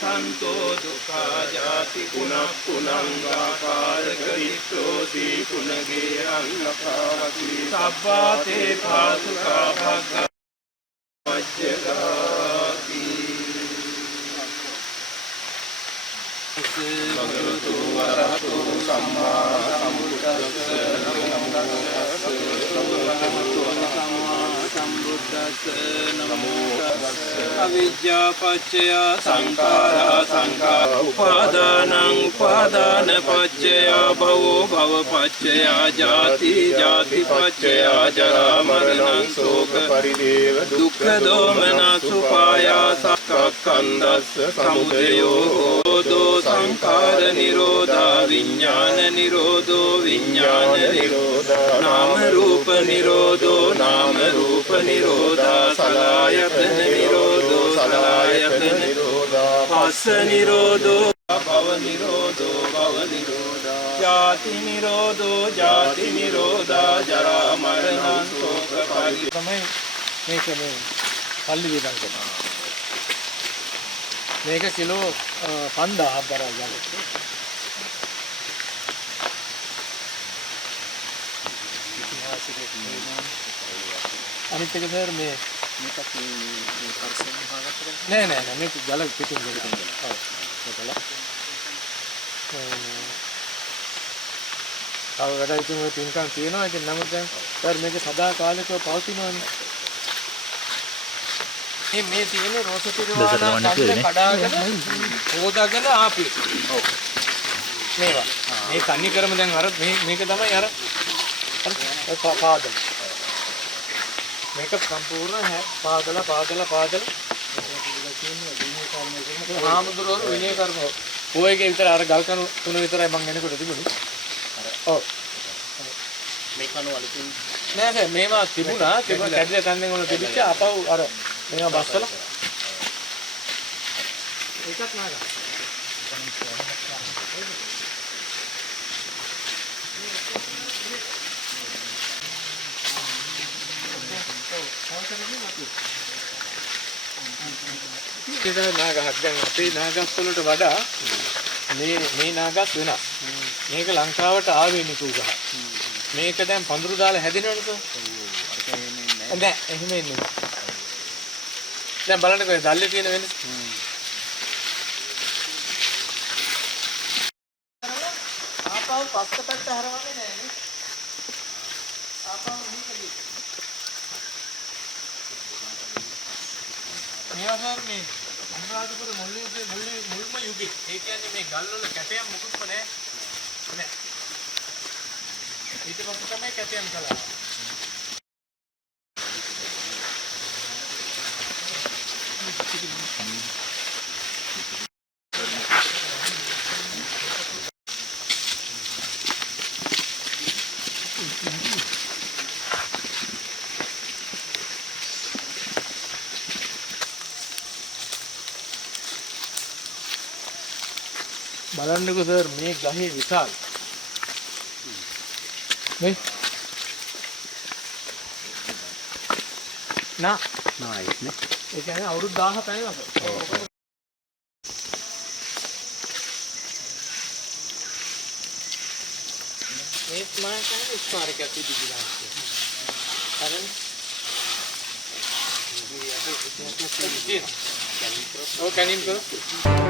සන්තෝ දුක්ඛා ජාති පුනක්ඛුනංගාකාරකරිට්ඨෝති පුනගේ අන්නකාති සබ්බාතේ පාසුකා භග්ගා වජ්ජකාති භගවතු වරහතු සම්මා සම්බුද්දස්ස නමෝ අවිජ්ජා පච්චය සංඛාරා සංඛාර උපාදානං උපාදාන පච්චය භවෝ භව පච්චය ජාති ජාති පච්චය ජරා මරණං ශෝක පරිදේව දුක්ඛ දෝමනස් උපායාස කක්ඛන්දස්ස සමුදයෝ දෝ සංඛාර නිරෝධා විඥාන නිරෝධෝ විඥාන නිරෝධා නාම රූප නිරෝධෝ නාම රූප නිරෝධා සලආයතන නිරෝධෝ සලආයතන නිරෝධා පස්ස නිරෝධෝ භව නිරෝධෝ භව නිරෝධා ජාති නිරෝධෝ ජාති නිරෝධා ජරා මරණ ශෝක පරිදේ තමයි මේක මේ පල්ලි වේදන් කරනවා. මේක කිලෝ 5000ක් බරයි යන්නේ. අනිත් එක සර් මේ මේකත් මේ පරිසරය හොයාගත්තා නෑ මේක ජල පිටින් ඔව් ඒකල තව වැඩ ඉතින් ඔය තින්කම් තියෙනවා. ඉතින් නමුත් දැන් සර් මේක සදා කාලිකව පවතිනවානේ. මේ තියෙන රෝස පිරවාලා කඩාගෙන හොදාගෙන ආපි. ඔව්. මේවා. මේ තනි කරම දැන් අර මේක තමයි අර පාදල. මේක සම්පූර්ණ පාදල ආමුදුරෝ විනය කර්ම. ඔයගේ විතර අර ගල් කණු 3 විතරයි මම එනකොට තිබුණේ. ඔව්. මේ කණු වලින් නෑ මේවා තිබුණා. කැඩිලා තන්නේ වල තිබිච්ච අපව අර මේවා බස්සලා ඒකත් නාගා. ඒක නාගහක් දැන් අපේ නාගස් වලට වඩා මේ නාගස් වෙනස්. මේක ලංකාවට ආවේනික උගහ. මේක දැන් පඳුරු දාලා හැදෙනවනේ කො. නෑ එහෙම එන්නේ. දැන් බලන්නකෝ දැල්ලේ තියෙන වෙනස. ආපහු පස්සට හරවන්නේ නෑනේ. ආපහු මේකයි. මේවා මේ අනුරාධපුර මුල්ම යුගයේ. ඒ කියන්නේ මේ ගල් වල කැටයම් මොකුත්ම නෑ. නෑ. ඊට පස්සේ තමයි කැටයම් කළා. බලන්නකෝ සර් මේ ගහේ විශාල මේ නෑ ඒ කියන්නේ අවුරුදු 1000 පැනලා මේ මා කියන්නේ ස්මාරකයක් තිබිලා හරිනේ මේ අපේ ඉතිහාසයේ තියෙනවා. ඔව් කැනින් කරා